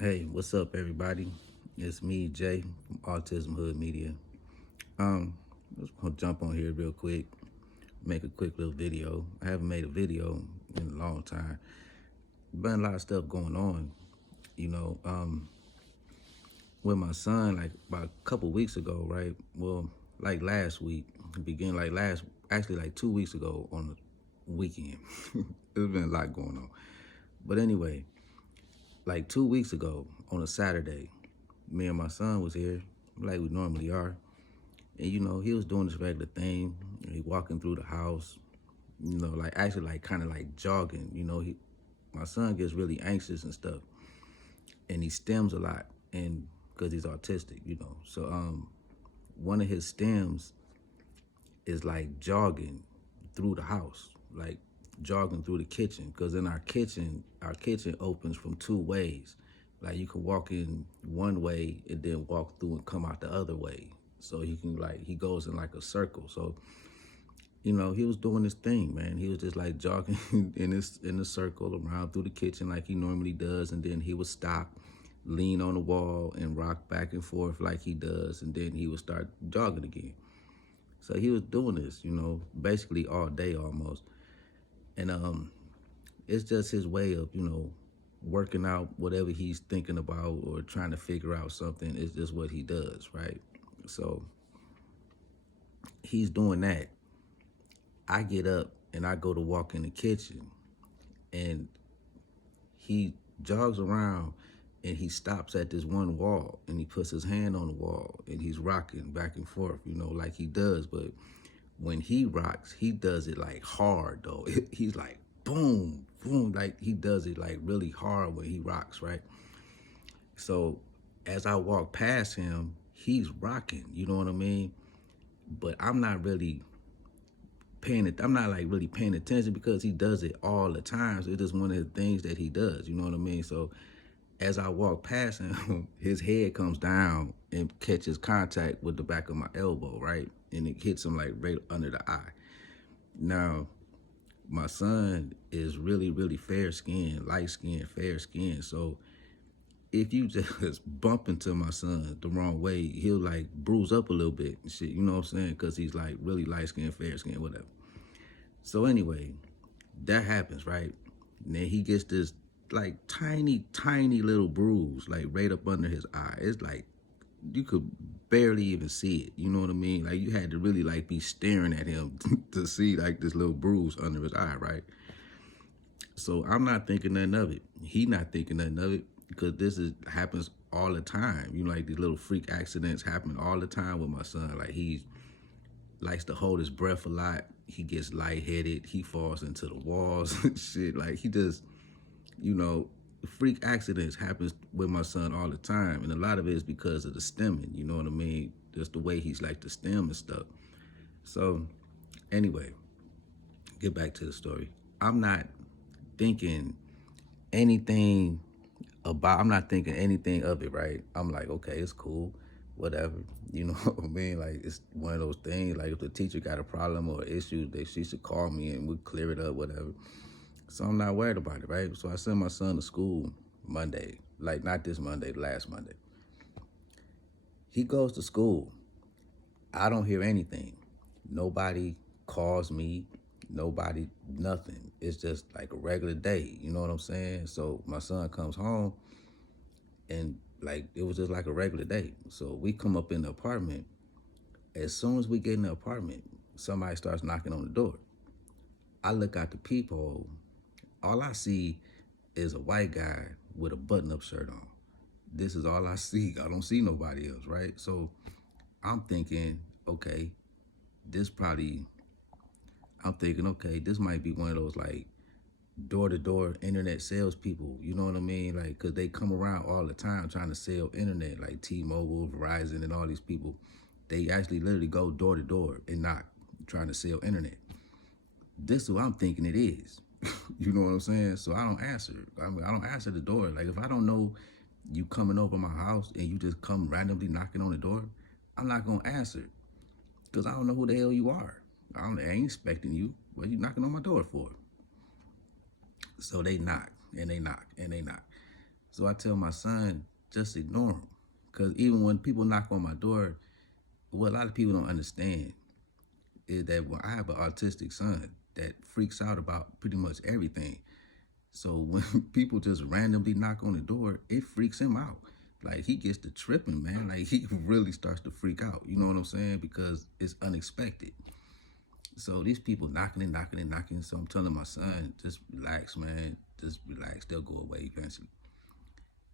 Hey, what's up, everybody? It's me, Jay, from Autism Hood Media. Just gonna jump on here real quick, make a quick little video. I haven't made a video in a long time. Been a lot of stuff going on, you know. With my son, like about a couple weeks ago, right? Well, like last week, actually like 2 weeks ago on the weekend. There's been a lot going on, but anyway, like 2 weeks ago on a Saturday, me and my son was here like we normally are. And he was doing this regular thing. He walking through the house, like actually like kind of like jogging. My son gets really anxious and stuff, and he stems a lot, and because he's autistic, So one of his stems is like jogging through the house, like jogging through the kitchen. Because in our kitchen opens from two ways. Like you can walk in one way and then walk through and come out the other way. So he goes in like a circle. So he was doing this thing, man. He was just like jogging in a circle around through the kitchen like he normally does, and then he would stop, lean on the wall, and rock back and forth like he does, and then he would start jogging again. So he was doing this, basically all day almost. And it's just his way of, working out whatever he's thinking about or trying to figure out something. It's just what he does, right? So he's doing that. I get up and I go to walk in the kitchen, and he jogs around and he stops at this one wall and he puts his hand on the wall and he's rocking back and forth, like he does. But when he rocks, he does it like hard though. He's like boom, boom, like he does it like really hard when he rocks, right? So as I walk past him, he's rocking, you know what I mean? But I'm not like really paying attention because he does it all the time. So it's just one of the things that he does, you know what I mean? So as I walk past him, his head comes down and catches contact with the back of my elbow, right? And it hits him like right under the eye. Now, my son is really, really fair skinned, light skinned, fair skinned. So if you just bump into my son the wrong way, he'll like bruise up a little bit and shit, you know what I'm saying? Because he's like really light skinned, fair skinned, whatever. So anyway, that happens, right? And then he gets this like tiny, tiny little bruise, like right up under his eye. It's like you could barely even see it. You know what I mean? Like you had to really like be staring at him to see like this little bruise under his eye, right? So I'm not thinking nothing of it. He not thinking nothing of it because happens all the time. Like these little freak accidents happen all the time with my son. Like he likes to hold his breath a lot. He gets lightheaded. He falls into the walls and shit. Like he just, you know, freak accidents happens with my son all the time. And a lot of it is because of the stemming, you know what I mean? Just the way he's like to stem and stuff. So anyway, get back to the story. I'm not thinking anything I'm not thinking anything of it, right? I'm like, okay, it's cool, whatever. You know what I mean? Like, it's one of those things, like if the teacher got a problem or issue, she should call me and we clear it up, whatever. So I'm not worried about it, right? So I send my son to school Monday, like not this Monday, last Monday. He goes to school. I don't hear anything. Nobody calls me, nobody, nothing. It's just like a regular day, you know what I'm saying? So my son comes home and like it was just like a regular day. So we come up in the apartment. As soon as we get in the apartment, somebody starts knocking on the door. I look out the peephole. All I see is a white guy with a button-up shirt on. This is all I see. I don't see nobody else, right? So I'm thinking, okay, this probably, I'm thinking, okay, this might be one of those like door-to-door internet salespeople, you know what I mean? Like, cause they come around all the time trying to sell internet, like T-Mobile, Verizon, and all these people. They actually literally go door to door and knock, trying to sell internet. This is who I'm thinking it is. You know what I'm saying? So I don't answer. I don't answer the door. Like if I don't know you coming over my house and you just come randomly knocking on the door, I'm not gonna answer because I don't know who the hell you are. I ain't expecting you. What are you knocking on my door for? So they knock and they knock and they knock. So I tell my son, just ignore them. Because even when people knock on my door, what a lot of people don't understand is that when I have an autistic son that freaks out about pretty much everything. So when people just randomly knock on the door, it freaks him out. Like he gets to tripping, man. Like he really starts to freak out. You know what I'm saying? Because it's unexpected. So these people knocking and knocking and knocking. So I'm telling my son, just relax, man. Just relax. They'll go away eventually.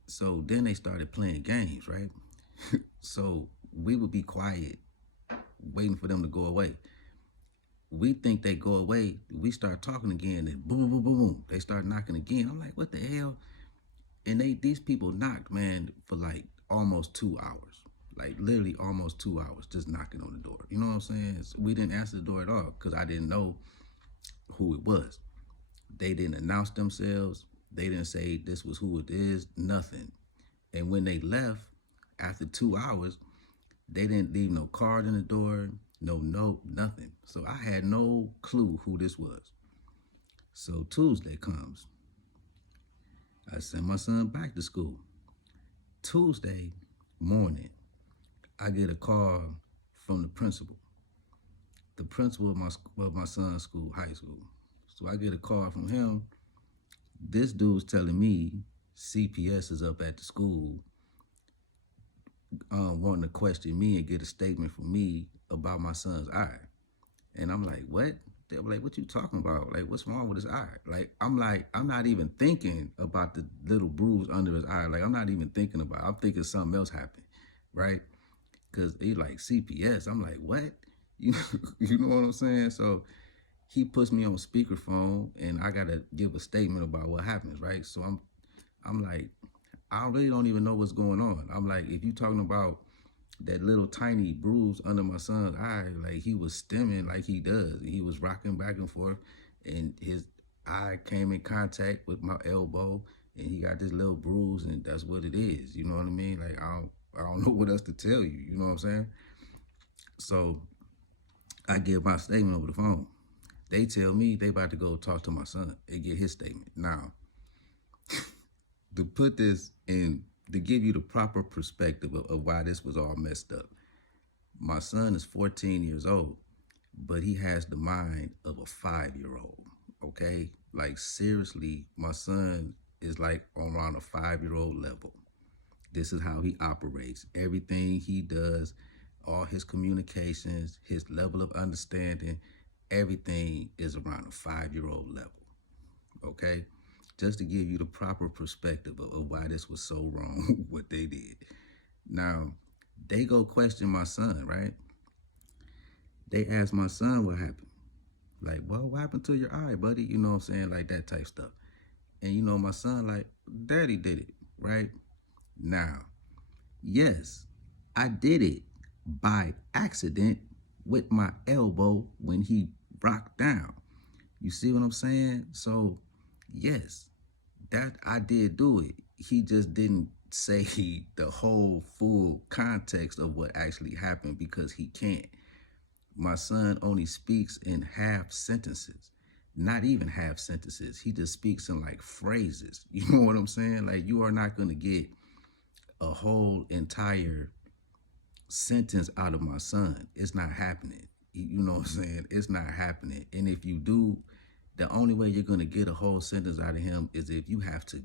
So then they started playing games, right? So we would be quiet, waiting for them to go away. We think they go away. We start talking again, and boom, boom, boom, boom. They start knocking again. I'm like, what the hell? And these people knocked, man, for like almost 2 hours. Like literally almost 2 hours just knocking on the door. You know what I'm saying? So we didn't answer the door at all because I didn't know who it was. They didn't announce themselves. They didn't say this was who it is, nothing. And when they left after 2 hours, they didn't leave no card in the door, no note, nothing. So I had no clue who this was. So Tuesday comes. I send my son back to school. Tuesday morning, I get a call from the principal of my son's school, high school. So I get a call from him. This dude's telling me CPS is up at the school, wanting to question me and get a statement from me about my son's eye. And I'm like, what? They were like, what you talking about? Like, what's wrong with his eye? Like, I'm not even thinking about the little bruise under his eye. Like, I'm not even thinking about it. I'm thinking something else happened, right? Because he's like, CPS. I'm like, what? You know what I'm saying? So he puts me on speakerphone and I got to give a statement about what happens, right? So I'm like, I really don't even know what's going on. I'm like, if you talking about that little tiny bruise under my son's eye, like he was stimming like he does. And he was rocking back and forth and his eye came in contact with my elbow and he got this little bruise and that's what it is. You know what I mean? Like, I don't know what else to tell you. You know what I'm saying? So I give my statement over the phone. They tell me they about to go talk to my son and get his statement. Now, to put this in, to give you the proper perspective of why this was all messed up, my son is 14 years old, but he has the mind of a 5-year-old, okay? Like, seriously, my son is like around a 5-year-old level. This is how he operates. Everything he does, all his communications, his level of understanding, everything is around a 5-year-old level, okay? Just to give you the proper perspective of why this was so wrong, what they did. Now, they go question my son, right? They ask my son what happened. Like, well, what happened to your eye, buddy? You know what I'm saying? Like that type stuff. And you know, my son, like, daddy did it, right? Now, yes, I did it by accident with my elbow when he rocked down. You see what I'm saying? So, yes, that I did do it. He just didn't say the whole full context of what actually happened because he can't. My son only speaks in half sentences, not even half sentences. He just speaks in like phrases. You know what I'm saying? Like, you are not going to get a whole entire sentence out of my son. It's not happening. You know what I'm saying? It's not happening. And if you do, the only way you're going to get a whole sentence out of him is if you have to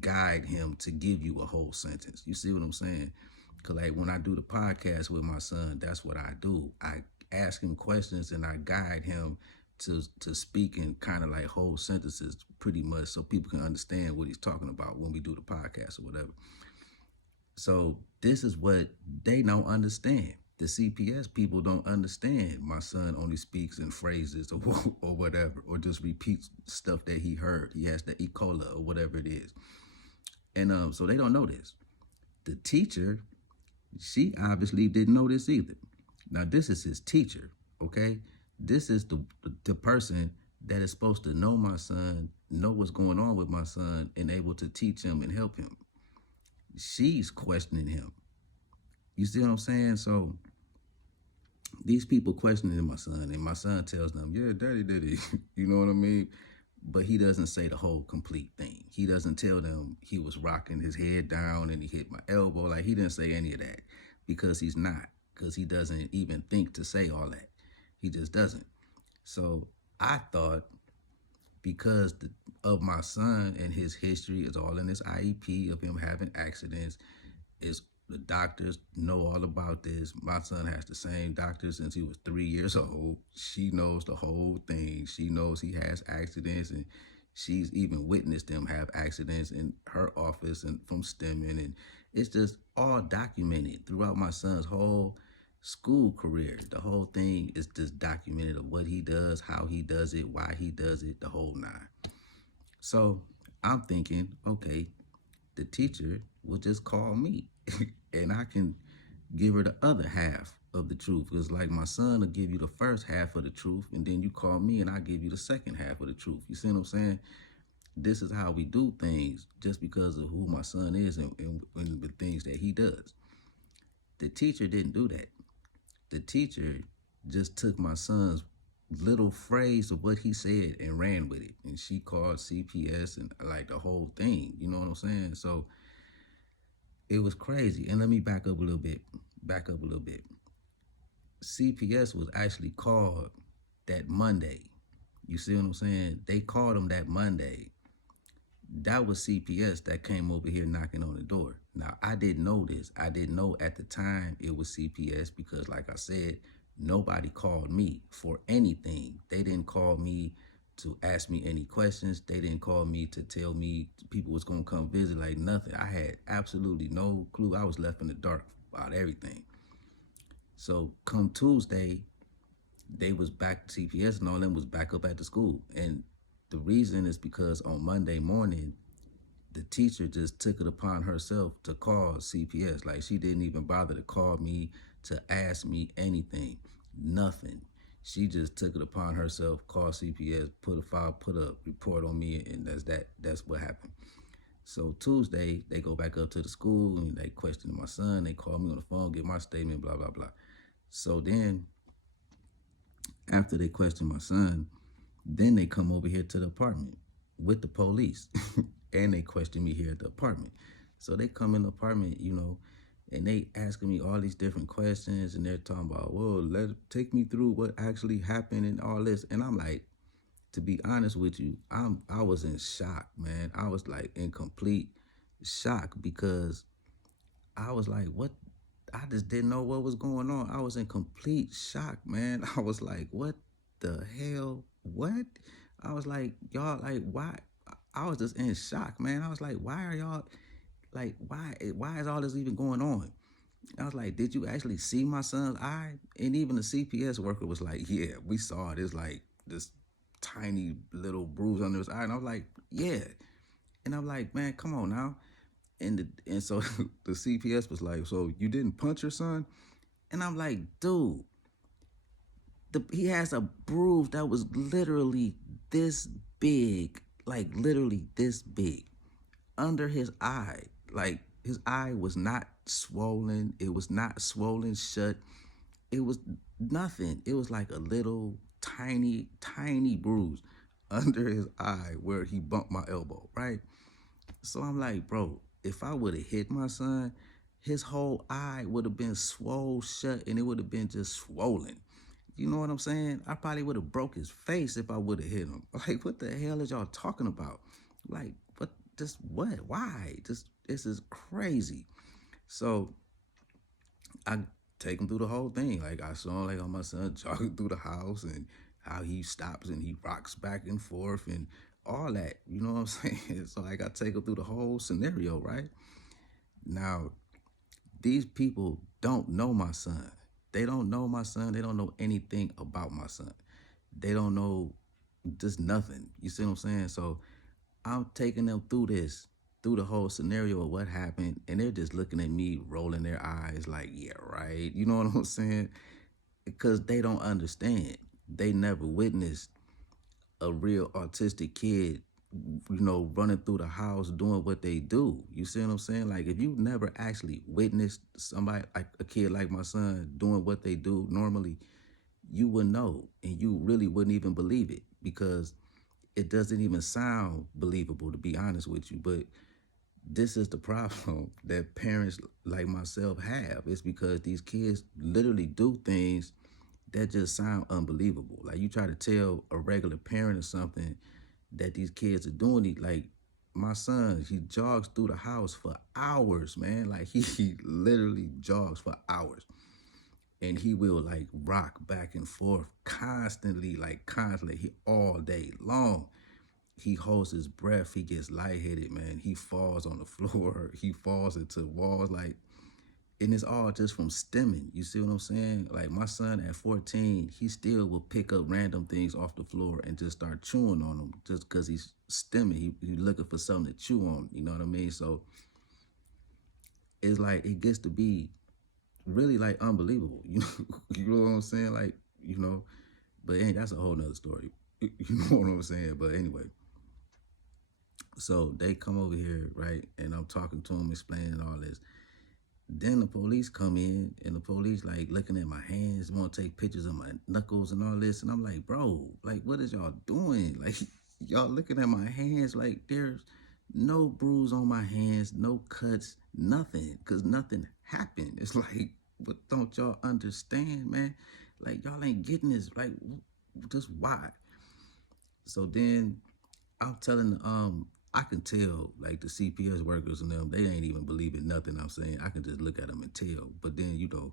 guide him to give you a whole sentence. You see what I'm saying? Because like when I do the podcast with my son, that's what I do. I ask him questions and I guide him to speak in kind of like whole sentences pretty much so people can understand what he's talking about when we do the podcast or whatever. So this is what they don't understand. The CPS people don't understand. My son only speaks in phrases or whatever, or just repeats stuff that he heard. He has the E. coli or whatever it is. And so they don't know this. The teacher, she obviously didn't know this either. Now, this is his teacher, okay? This is the person that is supposed to know my son, know what's going on with my son, and able to teach him and help him. She's questioning him. You see what I'm saying? So these people questioning my son, and my son tells them, yeah, daddy did it. You know what I mean? but he doesn't say the whole complete thing. He doesn't tell them he was rocking his head down and he hit my elbow. Like, he didn't say any of that because he's not, because he doesn't even think to say all that. He just doesn't. So I thought, because of my son and his history is all in this IEP of him having accidents, is the doctors know all about this. My son has the same doctor since he was 3 years old. She knows the whole thing. She knows he has accidents, and she's even witnessed him have accidents in her office and from stemming. And it's just all documented throughout my son's whole school career. The whole thing is just documented of what he does, how he does it, why he does it, the whole nine. So I'm thinking, okay, the teacher will just call me and I can give her the other half of the truth. Because, like, my son will give you the first half of the truth, and then you call me and I give you the second half of the truth. You see what I'm saying? This is how we do things just because of who my son is and the things that he does. The teacher didn't do that. The teacher just took my son's little phrase of what he said and ran with it. And she called CPS and like the whole thing. You know what I'm saying? So it was crazy. And let me back up a little bit. CPS was actually called that Monday. You see what I'm saying? They called him that Monday. That was CPS that came over here knocking on the door. Now, I didn't know this. I didn't know at the time it was CPS because, like I said, nobody called me for anything. They didn't call me to ask me any questions. They didn't call me to tell me people was going to come visit, like nothing. I had absolutely no clue. I was left in the dark about everything. So come Tuesday, they was back, CPS and all them was back up at the school. And the reason is because on Monday morning, the teacher just took it upon herself to call CPS. Like, she didn't even bother to call me to ask me anything, nothing. She just took it upon herself, called CPS, put a report on me, and that's what happened. So Tuesday, they go back up to the school and they question my son. They call me on the phone, get my statement, blah, blah, blah. So then, after they question my son, then they come over here to the apartment with the police and they question me here at the apartment. So they come in the apartment, and they asking me all these different questions, and they're talking about, well, take me through what actually happened and all this. And I'm like, to be honest with you, I was in shock, man. I was like in complete shock because I was like, what? I just didn't know what was going on. I was in complete shock, man. I was like, what the hell? What? I was like, y'all, like, why? I was just in shock, man. I was like, why are y'all, like, why is all this even going on? I was like, did you actually see my son's eye? And even the CPS worker was like, yeah, we saw it. It's like this tiny little bruise under his eye. And I was like, yeah. And I'm like, man, come on now. And so the CPS was like, so you didn't punch your son? And I'm like, dude, he has a bruise that was literally this big, like literally this big, under his eye. Like, his eye was not swollen. It was not swollen shut. It was nothing. It was like a little tiny, tiny bruise under his eye where he bumped my elbow, right? So I'm like, bro, if I would have hit my son, his whole eye would have been swole shut and it would have been just swollen. You know what I'm saying? I probably would have broke his face if I would have hit him. Like, what the hell is y'all talking about? Like, what? Just what? Why? This is crazy. So I take him through the whole thing. Like, I saw like on my son jogging through the house and how he stops and he rocks back and forth and all that. You know what I'm saying? So like, I take him through the whole scenario, right? Now, these people don't know my son. They don't know my son. They don't know anything about my son. They don't know just nothing. You see what I'm saying? So I'm taking them through the whole scenario of what happened, and they're just looking at me, rolling their eyes like, yeah, right. You know what I'm saying? Because they don't understand. They never witnessed a real autistic kid, running through the house doing what they do. You see what I'm saying? Like, if you never actually witnessed somebody, like a kid like my son, doing what they do normally, you would know, and you really wouldn't even believe it, because it doesn't even sound believable, to be honest with you. But this is the problem that parents like myself have. It's because these kids literally do things that just sound unbelievable. Like you try to tell a regular parent or something that these kids are doing it. Like my son, he jogs through the house for hours, man. Like he literally jogs for hours. And he will like rock back and forth constantly, like constantly, all day long. He holds his breath. He gets lightheaded, man. He falls on the floor. He falls into walls, like, and it's all just from stemming. You see what I'm saying? Like my son at 14, he still will pick up random things off the floor and just start chewing on them just because he's stemming. He's looking for something to chew on. You know what I mean? So it's like it gets to be really like unbelievable. You know, you know what I'm saying? Like, you know, but that's a whole nother story. You know what I'm saying? But anyway, so they come over here, right? And I'm talking to them, explaining all this. Then the police come in, and the police like looking at my hands, want to take pictures of my knuckles and all this. And I'm like, bro, like, what is y'all doing? Like, y'all looking at my hands, like, there's no bruise on my hands, no cuts, nothing, because nothing happened. It's like, but don't y'all understand, man? Like, y'all ain't getting this. Like, just why? So then I'm telling I can tell like the CPS workers and them, they ain't even believing nothing I'm saying. I can just look at them and tell. But then, you know,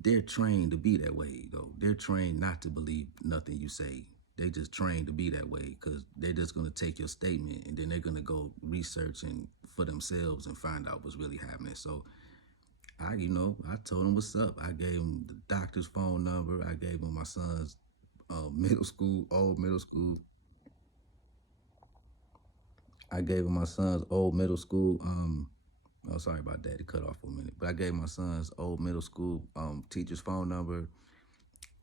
they're trained to be that way, though. They're trained not to believe nothing you say. They just trained to be that way because they're just gonna take your statement and then they're gonna go research and for themselves and find out what's really happening. So I told them what's up. I gave them the doctor's phone number. I gave them my son's old middle school. I gave him my son's old middle school. Oh, sorry about that. It cut off for a minute. But I gave my son's old middle school teacher's phone number.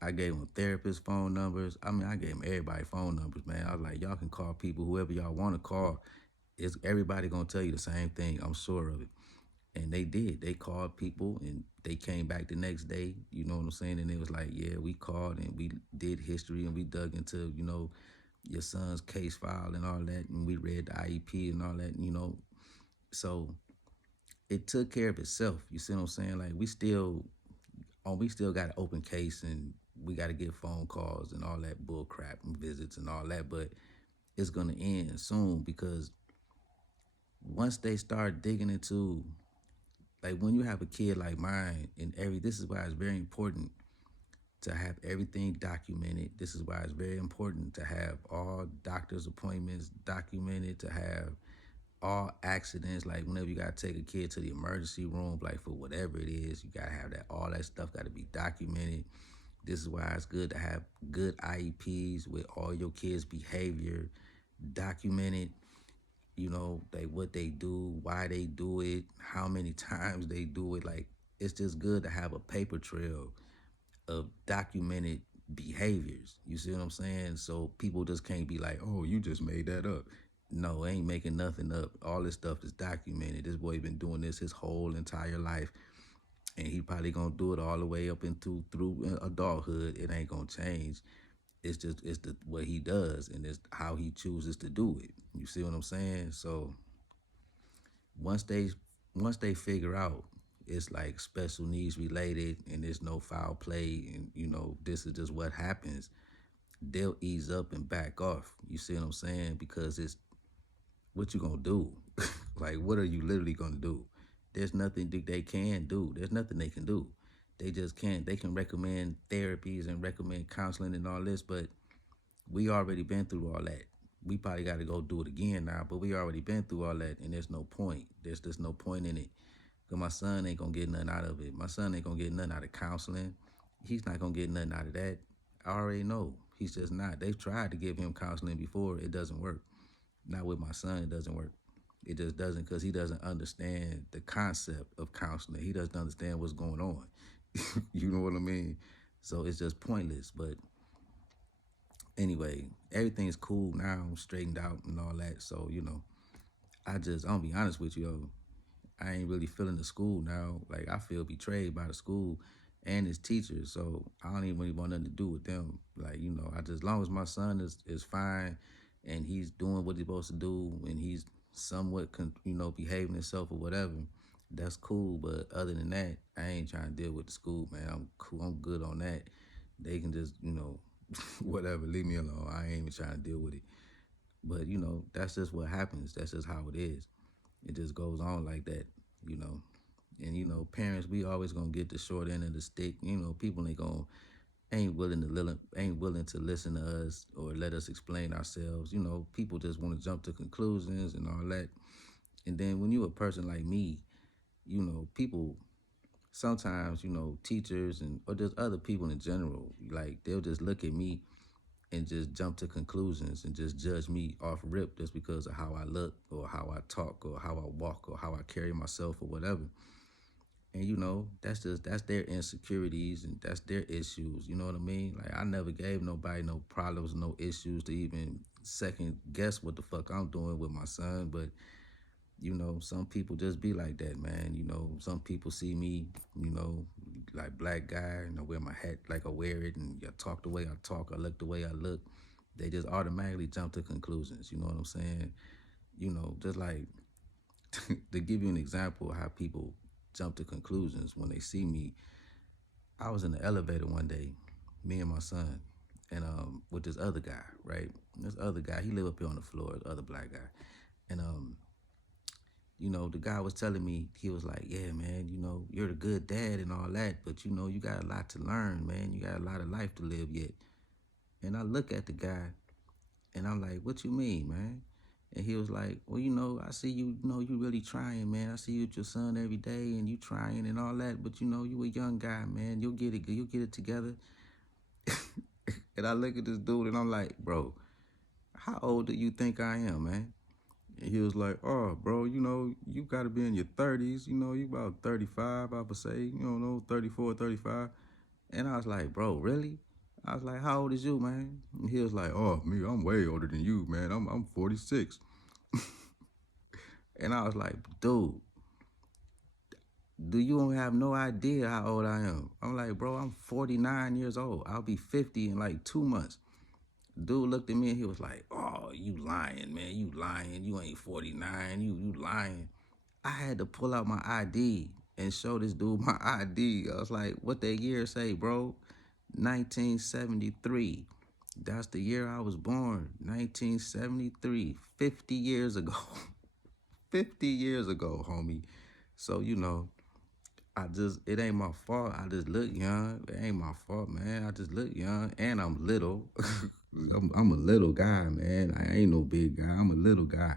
I gave him therapist phone numbers. I mean, I gave him everybody phone numbers, man. I was like, y'all can call people, whoever y'all want to call. Is everybody gonna tell you the same thing? I'm sure of it. And they did. They called people, and they came back the next day. You know what I'm saying? And it was like, yeah, we called and we did history and we dug into, your son's case file and all that, and we read the IEP and all that. So it took care of itself. You see what I'm saying? Like we still got an open case, and we got to get phone calls and all that bull crap and visits and all that. But it's gonna end soon because once they start digging into, like, when you have a kid like mine, and this is why it's very important to have everything documented. This is why it's very important to have all doctor's appointments documented, to have all accidents, like whenever you gotta take a kid to the emergency room, like for whatever it is, you gotta have that. All that stuff gotta be documented. This is why it's good to have good IEPs with all your kids' behavior documented. Like what they do, why they do it, how many times they do it. Like it's just good to have a paper trail of documented behaviors. You see what I'm saying? So people just can't be like, oh, you just made that up. No, I ain't making nothing up. All this stuff is documented. This boy been doing this his whole entire life, and he probably gonna do it all the way up into through adulthood. It ain't gonna change. It's what he does, and it's how he chooses to do it. You see what I'm saying? So once they once they figure out it's like special needs related and there's no foul play, and this is just what happens, they'll ease up and back off. You see what I'm saying? Because it's what you gonna do. Like, what are you literally gonna do? There's nothing they can do. There's nothing they can do. They just can't. They can recommend therapies and recommend counseling and all this, but we already been through all that. We probably got to go do it again now, but we already been through all that, and there's no point. There's just no point in it. Because my son ain't going to get nothing out of it. My son ain't going to get nothing out of counseling. He's not going to get nothing out of that. I already know. He's just not. They've tried to give him counseling before. It doesn't work. Not with my son, it doesn't work. It just doesn't, because he doesn't understand the concept of counseling. He doesn't understand what's going on. You know what I mean? So it's just pointless. But anyway, everything's cool now. I'm straightened out and all that. So, I'll be honest with you, I ain't really feeling the school now. Like, I feel betrayed by the school and its teachers. So I don't even really want nothing to do with them. Like, as long as my son is fine, and he's doing what he's supposed to do, and he's somewhat, behaving himself or whatever, that's cool. But other than that, I ain't trying to deal with the school, man. I'm cool. I'm good on that. They can just, whatever, leave me alone. I ain't even trying to deal with it. But that's just what happens. That's just how it is. It just goes on like that, you know. And parents, we always gonna get the short end of the stick. People ain't willing to listen to us or let us explain ourselves. People just want to jump to conclusions and all that. And then when you a person like me, people sometimes, teachers and or just other people in general, like they'll just look at me and just jump to conclusions and just judge me off rip just because of how I look or how I talk or how I walk or how I carry myself or whatever. And that's their insecurities and that's their issues. You know what I mean? Like I never gave nobody no problems, no issues to even second guess what the fuck I'm doing with my son. But some people just be like that, man. Some people see me, like black guy, and I wear my hat like I wear it, and I talk the way I talk, I look the way I look. They just automatically jump to conclusions. You know what I'm saying? Just like to give you an example of how people jump to conclusions when they see me. I was in the elevator one day, me and my son, and with this other guy, right? This other guy, he live up here on the floor, the other black guy, and the guy was telling me, he was like, yeah, man, you're a good dad and all that, but you got a lot to learn, man. You got a lot of life to live yet. And I look at the guy and I'm like, what you mean, man? And he was like, well, I see you really trying, man. I see you with your son every day and you trying and all that, but you a young guy, man. You'll get it together. And I look at this dude and I'm like, bro, how old do you think I am, man? And he was like, oh, bro, you got to be in your 30s. You about 35, I would say, 34, 35. And I was like, bro, really? I was like, how old is you, man? And he was like, oh, me, I'm way older than you, man. I'm 46. And I was like, dude, do you don't have no idea how old I am? I'm like, bro, I'm 49 years old. I'll be 50 in like 2 months. Dude looked at me and he was like, oh, you lying, man. You lying. You ain't 49. You lying. I had to pull out my ID and show this dude my ID. I was like, what that year say, bro? 1973. That's the year I was born. 1973. 50 years ago. 50 years ago, homie. So, it ain't my fault. I just look young. It ain't my fault, man. I just look young and I'm little. I'm a little guy, man. I ain't no big guy. I'm a little guy.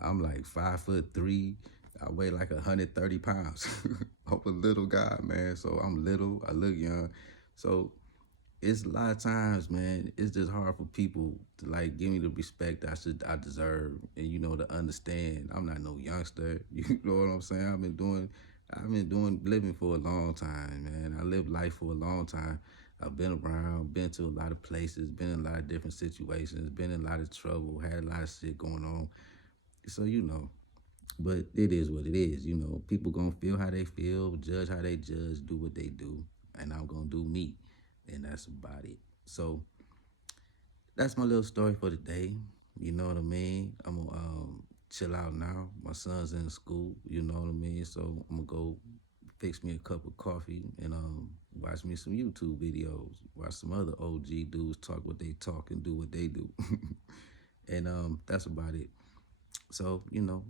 I'm like 5'3". I weigh like 130 pounds. I'm a little guy, man. So I'm little. I look young. So it's a lot of times, man, it's just hard for people to like give me the respect I deserve and to understand I'm not no youngster. You know what I'm saying? I've been doing living for a long time, man. I lived life for a long time. I've been around, been to a lot of places, been in a lot of different situations, been in a lot of trouble, had a lot of shit going on. So but it is what it is. People gonna feel how they feel, judge how they judge, do what they do, and I'm gonna do me, and that's about it. So that's my little story for today. You know what I mean? I'm gonna chill out now. My son's in school. You know what I mean? So I'm gonna go fix me a cup of coffee and watch me some YouTube videos. Watch some other OG dudes talk what they talk and do what they do. And that's about it. So,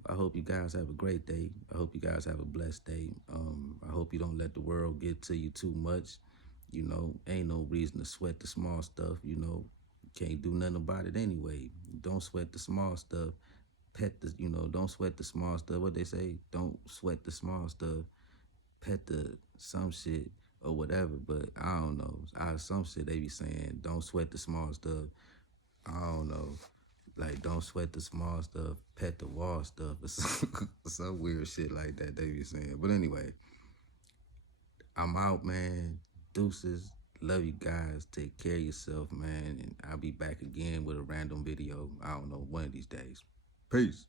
I hope you guys have a great day. I hope you guys have a blessed day. I hope you don't let the world get to you too much. Ain't no reason to sweat the small stuff. Can't do nothing about it anyway. Don't sweat the small stuff. Don't sweat the small stuff. What they say, don't sweat the small stuff. Pet the some shit or whatever. But I don't know. Some shit they be saying, don't sweat the small stuff. I don't know. Like, don't sweat the small stuff, pet the wall stuff, or some weird shit like that they be saying. But anyway, I'm out, man. Deuces. Love you guys. Take care of yourself, man. And I'll be back again with a random video. I don't know, one of these days. Peace.